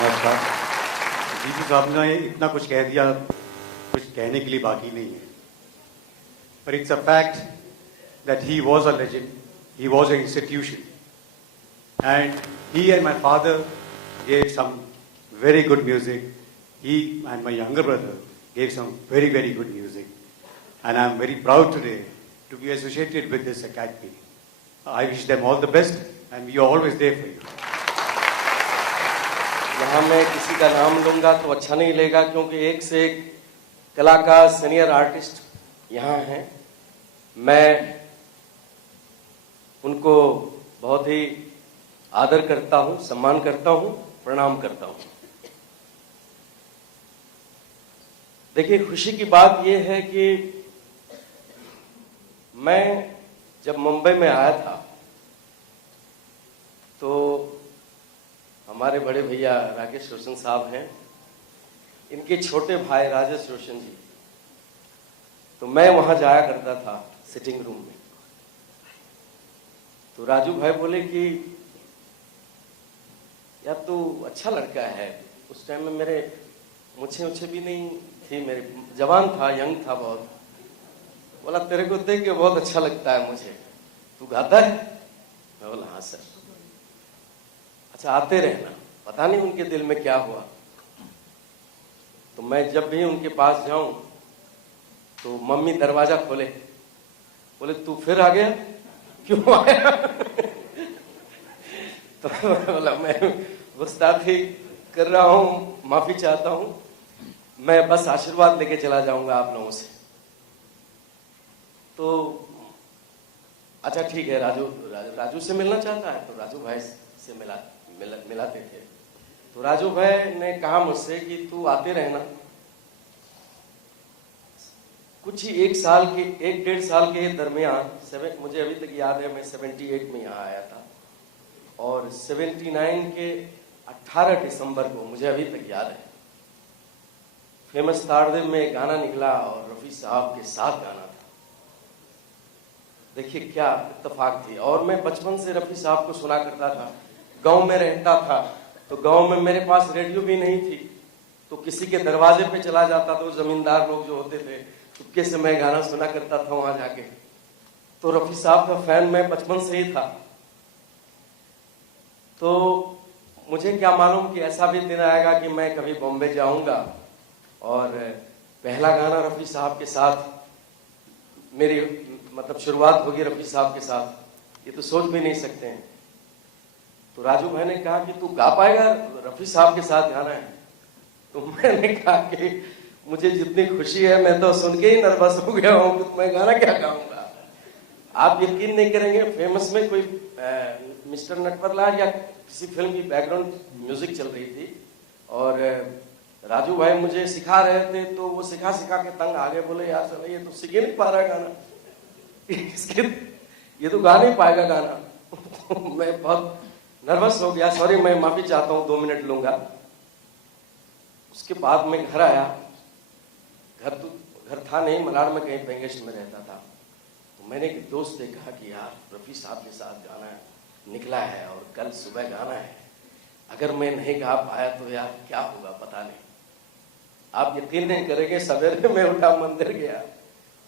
नमस्कार। जीतू साहब ने इतना कुछ कह दिया, कुछ कहने के लिए बाकी नहीं है। But it's a fact that he was a legend, he was an institution. And he and my father gave some very good music. He and my younger brother gave some very, very good music. And I'm very proud today to be associated with this academy. I wish them all the best and we are always there for you. यहाँ मैं किसी का नाम लूंगा तो अच्छा नहीं लगेगा, क्योंकि एक से एक कलाकार, सीनियर आर्टिस्ट यहाँ हैं। मैं उनको बहुत ही आदर करता हूँ, सम्मान करता हूँ, प्रणाम करता हूँ। देखिए, खुशी की बात यह है कि मैं जब मुंबई में आया था तो हमारे बड़े भैया राकेश रोशन साहब हैं, इनके छोटे भाई राजेश रोशन जी, तो मैं वहां जाया करता था सिटिंग रूम में। तो राजू भाई बोले कि यार तू अच्छा लड़का है। उस टाइम में मेरे मुझे भी नहीं थी, मेरे जवान था, यंग था बहुत। बोला तेरे को देख के बहुत अच्छा लगता है मुझे, तू गाता है? मैं बोला हाँ सर। अच्छा आते रहना। पता नहीं उनके दिल में क्या हुआ, तो मैं जब भी उनके पास जाऊं तो मम्मी दरवाजा खोले, बोले तू फिर आ गया, क्यों आया? तो बोला मैं गुस्ताखी कर रहा हूं, माफी चाहता हूं, मैं बस आशीर्वाद लेके चला जाऊंगा आप लोगों से। तो अच्छा ठीक है, राजू से मिलना चाहता है, तो राजू भाई से मिलाते थे। तो राजू भाई ने कहा मुझसे कि तू आते रहना। कुछ ही एक डेढ़ साल के दरमियान, मुझे अभी तक याद है, मैं 78 में यहाँ आया था और 79 के 18 दिसंबर को, मुझे अभी तक याद है, फेमस तारदेव में गाना निकला और रफी साहब के साथ गाना था। देखिए क्या इत्तेफाक थी। और मैं बचपन से रफी साहब को सुना करता था, गांव में रहता था, तो गांव में मेरे पास रेडियो भी नहीं थी, तो किसी के दरवाजे पे चला जाता, तो जमींदार लोग जो होते थे, चुपके से मैं गाना सुना करता था वहां जाके। तो रफी साहब का फैन मैं बचपन से ही था। तो मुझे क्या मालूम कि ऐसा भी दिन आएगा कि मैं कभी बॉम्बे जाऊंगा और पहला गाना रफी साहब के साथ, मेरी मतलब शुरुआत होगी रफी साहब के साथ, ये तो सोच भी नहीं सकते हैं। तो राजू भाई ने कहा कि तू गा पाएगा, रफी साहब के साथ गाना है? तो मैंने कहा कि मुझे जितनी खुशी है, मैं तो सुन के ही नर्वस हो गया हूं कि मैं गाना क्या गाऊंगा। आप यकीन नहीं करेंगे, फेमस में कोई मिस्टर नटवरलाल या किसी फिल्म की बैकग्राउंड म्यूजिक चल रही थी और राजू भाई मुझे सिखा रहे थे, तो वो सिखा के तंग आ गए, बोले यार चलो ये तो सीख ही नहीं पा रहा गाना, इसके ये तो गा नहीं पाएगा गाना। तो मैं बहुत नर्वस हो गया, सॉरी मैं माफी चाहता हूँ, 2 मिनट लूंगा। उसके बाद मैं घर आया, घर था नहीं, मलाड में कहीं बेंगेश में रहता था। तो मैंने एक दोस्त से कहा कि यार रफी साहब के साथ गाना निकला है और कल सुबह गाना है, अगर मैं नहीं गा पाया तो यार क्या होगा पता नहीं। आप यकीन नहीं करेंगे, सवेरे में उठा, मंदिर गया,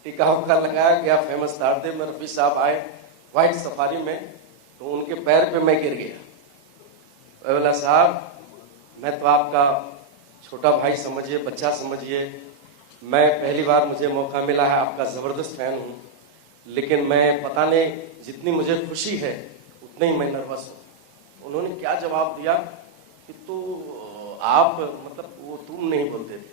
टीका उका लगाया, गया फेमस तारदेव में, रफी साहब आए व्हाइट सफारी में, तो उनके पैर पे मैं गिर गया। बोला साहब मैं तो आपका छोटा भाई समझिए, बच्चा समझिए, मैं पहली बार मुझे मौका मिला है, आपका जबरदस्त फैन हूँ, लेकिन मैं पता नहीं जितनी मुझे खुशी है उतनी ही मैं नर्वस हूँ। उन्होंने क्या जवाब दिया कि तो आप मतलब वो तुम नहीं बोलते थे,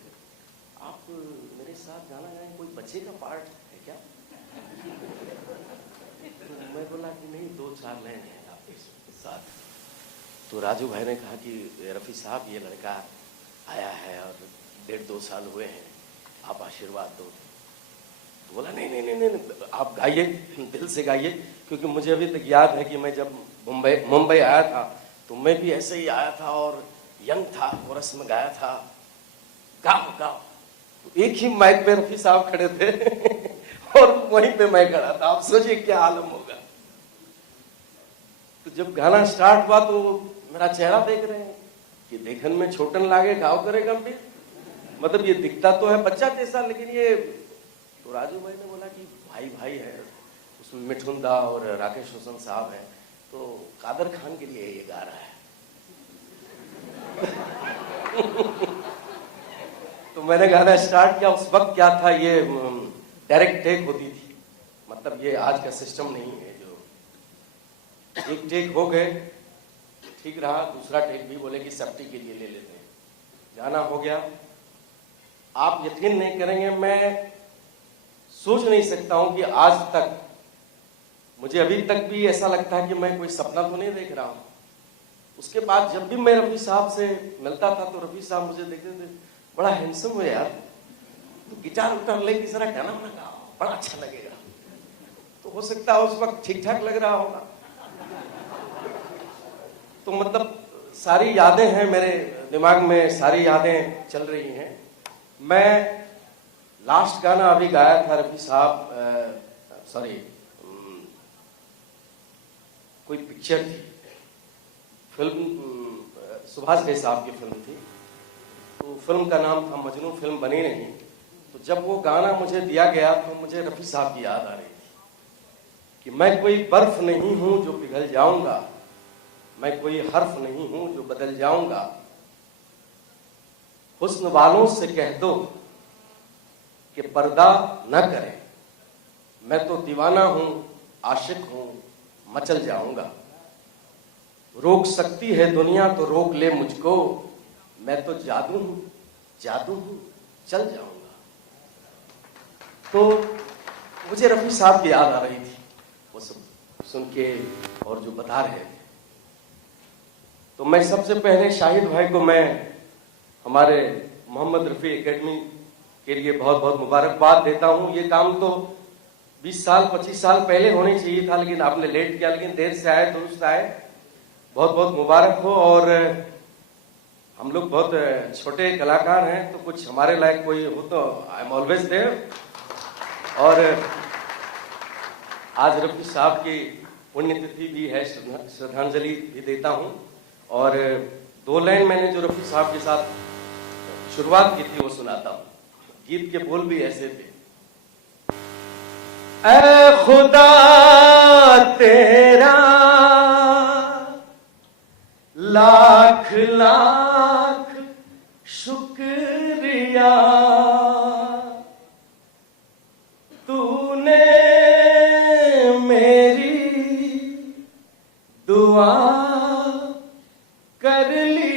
आप मेरे साथ गाना गाएं, कोई बच्चे का पार्ट है क्या? मैं बोला कि नहीं, 2-4 लाइन है आपके साथ। तो राजू भाई ने कहा कि रफी साहब ये लड़का आया है और 1.5-2 साल हुए हैं, आप आशीर्वाद दो। तो बोला नहीं, आप गाइए, दिल से गाइए, क्योंकि मुझे अभी तक याद है कि मैं जब मुंबई आया था तो मैं भी ऐसे ही आया था और यंग था, कोरस में गाया था, गाओ। तो एक ही माइक पे रफी साहब खड़े थे और वहीं पे मैं खड़ा था। आप सोचिए क्या आलम होगा। तो जब गाना स्टार्ट हुआ तो मेरा चेहरा देख रहे हैं, कि देखन में छोटन लागे घाव करे गंभीर। मतलब ये दिखता तो है बच्चा जैसा, लेकिन ये तो राजू भाई ने बोला कि भाई भाई है, उसमें मिठुन दा और राकेश रोशन साहब हैं, तो कादर खान के लिए ये गा रहा है। तो मैंने गाना स्टार्ट किया। उस वक्त क्या था, ये डायरेक्ट टेक होती थी, मतलब ये आज का सिस्टम नहीं है जो एक टेक हो गए ठीक रहा, दूसरा टेक भी बोले कि सेफ्टी के लिए ले लेते हैं। गाना हो गया। आप यकीन नहीं करेंगे, मैं सोच नहीं सकता हूं कि आज तक, मुझे अभी तक भी ऐसा लगता है कि मैं कोई सपना तो नहीं देख रहा हूं। उसके बाद जब भी मैं रफी साहब से मिलता था तो रफी साहब मुझे देखते थे, बड़ा हैंडसम हो यार, तो गिटार उटार लेके जरा गाना बना गाओ, बड़ा अच्छा लगेगा। तो हो सकता है उस वक्त ठीक ठाक लग रहा होगा। तो मतलब सारी यादें हैं मेरे दिमाग में, सारी यादें चल रही हैं। मैं लास्ट गाना अभी गाया था रफी साहब, सॉरी कोई पिक्चर थी, फिल्म सुभाष घई साहब की फिल्म थी, तो फिल्म का नाम था मजनू। फिल्म बनी नहीं, तो जब वो गाना मुझे दिया गया तो मुझे रफी साहब की याद आ रही थी कि मैं कोई बर्फ नहीं हूं जो पिघल जाऊंगा, मैं कोई हर्फ नहीं हूं जो बदल जाऊंगा, हुस्न वालों से कह दो कि पर्दा न करें, मैं तो दीवाना हूं, आशिक हूं, मचल जाऊंगा, रोक सकती है दुनिया तो रोक ले मुझको, मैं तो जादू हूं, जादू हूं, चल जाऊंगा। तो मुझे रफी साहब की याद आ रही थी वो सब सुन के और जो बता रहे थे। तो मैं सबसे पहले शाहिद भाई को मैं हमारे मोहम्मद रफी एकेडमी के लिए बहुत बहुत मुबारकबाद देता हूं। ये काम तो 20 साल 25 साल पहले होना चाहिए था, लेकिन आपने लेट किया, लेकिन देर से आए दुरुस्त आए। बहुत बहुत मुबारक हो। और हम लोग बहुत छोटे कलाकार हैं, तो कुछ हमारे लायक कोई हो तो आई एम ऑलवेज देयर। और आज रफी साहब की पुण्यतिथि भी है, श्रद्धांजलि भी देता हूं। और 2 लाइन मैंने जो रफी साहब के साथ शुरुआत की थी वो सुनाता हूं। गीत के बोल भी ऐसे थे, ऐ खुदा तेरा लाख लाख शुक्रिया, तूने मेरी दुआ कर ली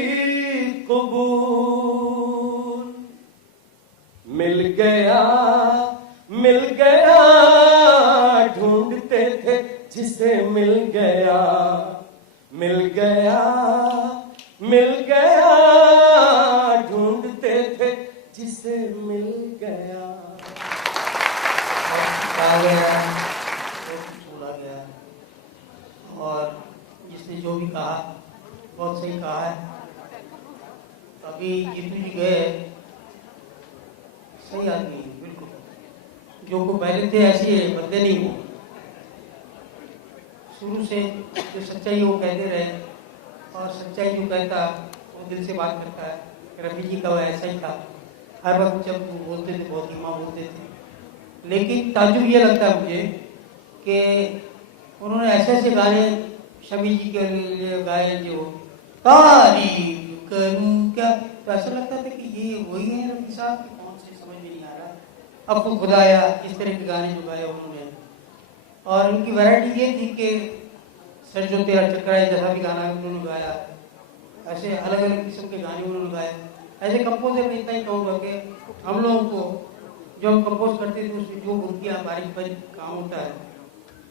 कबूल। मिल गया ढूंढते थे जिसे मिल गया, मिल गया ढूंढते थे जिसे मिल गया। बोला गया और जिसने जो भी कहा बहुत सही कहा है। अभी जितने भी गए सही आदमी बिल्कुल, जो को पहले थे ऐसे बदले नहीं हो। शुरू से जो सच्चाई वो कहते रहे, और सच्चाई जो कहता वो दिल से बात करता है। रफी जी का ऐसा ही था, हर वक्त जब वो बोलते थे बहुत धीमा बोलते थे, लेकिन ताजुब ये लगता है मुझे कि उन्होंने ऐसे ऐसे गाने शमी जी के लिए गाए जो तारीफ करूं क्या, तो ऐसा लगता था कि ये वही है रफी साहब, कौन से समझ में नहीं आ रहा। अब तो खुदाया इस तरह के गाने जो गाए उन्होंने, और उनकी वैरायटी ये थी कि सर जो तेरा चक्राए जैसा भी गाना उन्होंने गाया, ऐसे अलग अलग किस्म के गाने उन्होंने गाए। ऐसे कंपोजर में इतना ही कहूँगा कि हम लोगों को जो हम कंपोज करते थे उसमें जो उनकी बारीक बारीक काम होता है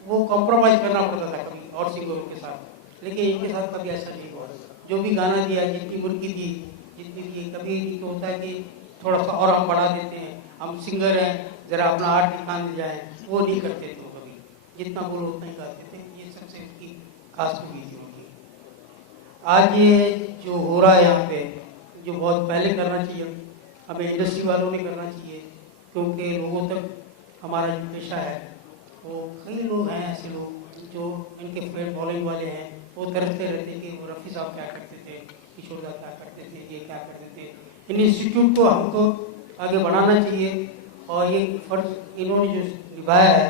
वो कॉम्प्रोमाइज करना पड़ता था कभी और सिंगरों के साथ, लेकिन इनके साथ कभी ऐसा नहीं हुआ। जो भी गाना दिया, जितनी मुर्गी दी, जितनी दी, कभी तो होता है कि थोड़ा सा और हम बढ़ा देते हैं, हम सिंगर हैं जरा अपना आर्ट दिखा दे जाए, वो नहीं करते थे कभी, जितना बोलो उतना ही गाते थे। ये सबसे उनकी खास खूबी थी उनकी। आज ये जो हो रहा है यहाँ पे, जो बहुत पहले करना चाहिए, हमें इंडस्ट्री वालों ने करना चाहिए, क्योंकि लोगों तक हमारा जो पेशा है वो कई लोग हैं ऐसे लोग जो इनके फेड फॉलोइंग वाले हैं, वो तरसते रहते कि वो रफ़ी साहब क्या करते थे, किशोर दा क्या करते थे, ये क्या करते थे। इन इंस्टीट्यूट को हमको आगे बढ़ाना चाहिए और ये फर्ज इन्होंने जो निभाया है,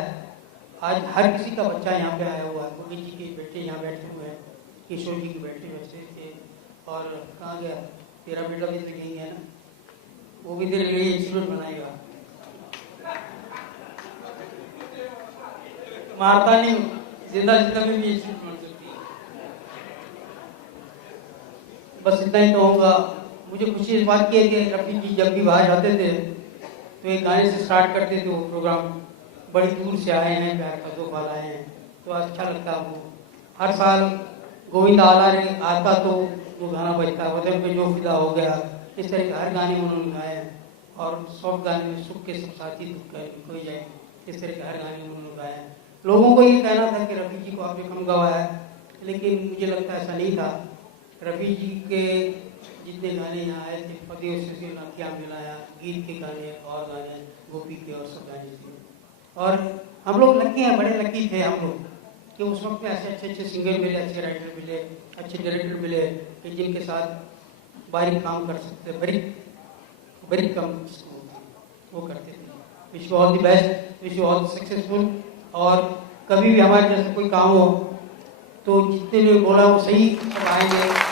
आज हर किसी का बच्चा यहाँ पे आया हुआ है। गोविंद जी के बेटे यहाँ बैठे हुए हैं, किशोर जी के बेटे बैठे थे, और कहाँ गया तेरा बेटा भी तो यही है ना, वो भी तेरे लिए इंस्टीट्यूट बनाएगा। मारता नहीं, जिंदा जिंदा में भी इंस्टीट्यूट बन सकती है। बस इतना ही कहूँगा। मुझे खुशी इस बात की है कि रफी जी जब भी बाहर जाते थे तो एक गाने से स्टार्ट करते थे वो प्रोग्राम। बड़ी दूर से आए हैं, प्यार का दोपाल आए हैं, तो अच्छा लगता है। वो हर साल गोविंद आता तो वो गाना बजता, वतन पे जो फिदा हो गया, इस तरह के हर गाने उन्होंने गाए हैं। और सॉफ्ट गाने में सुख के सब साथी दुख कोई जाए, इस तरह के हर गाने उन्होंने गाए हैं। लोगों को ये कहना था कि रफी जी को आपने कम गवाया है, लेकिन मुझे लगता है ऐसा नहीं था। रफी जी के जितने गाने यहाँ आए थे, फतेह से क्या मिलाया, गीत के गाने और गाने, गोपी के और सब गाने थे। और हम लोग लकी हैं, बड़े लकी थे हम लोग कि उस वक्त में ऐसे अच्छे अच्छे सिंगर मिले, अच्छे राइटर मिले, अच्छे डायरेक्टर मिले कि जिनके साथ बारीक काम कर सकते, बारीक काम वो करते थे। Wish you all the best, wish you all successful. और कभी भी हमारे जैसे कोई काम हो तो जितने लोग बोला वो सही आएंगे।